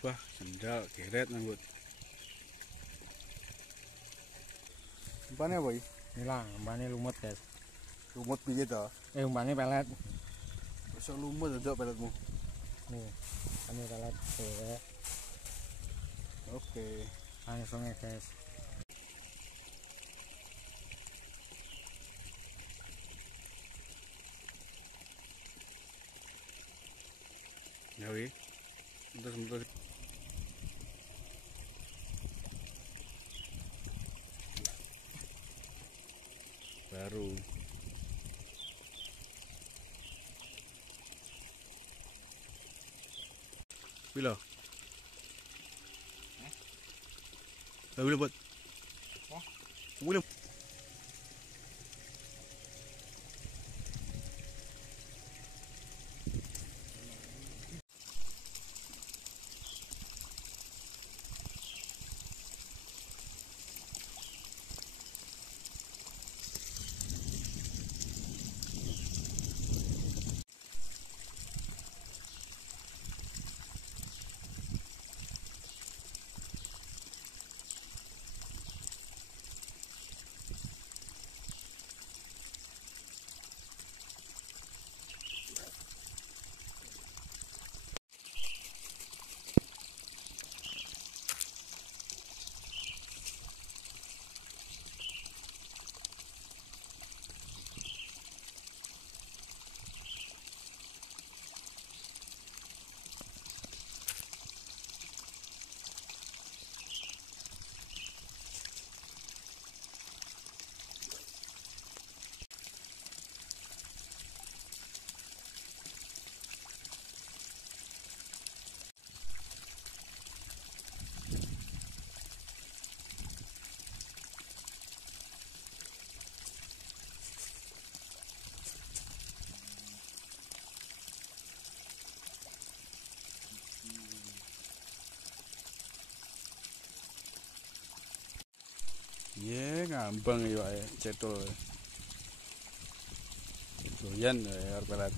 jubah, sendal, geret nanggut. Umpannya apa ini? Hilang, umpannya lumut guys. Lumut piye to? Umpannya pelet. Bisa lumut ndok peletmu. Nih, umpannya pelet. Oke. Langsung ya guys. Ya wih. Terus. Baru. Bila? Bila buat? Boleh. Iya, ngambang ya, cetul. Doyan ya, pelet.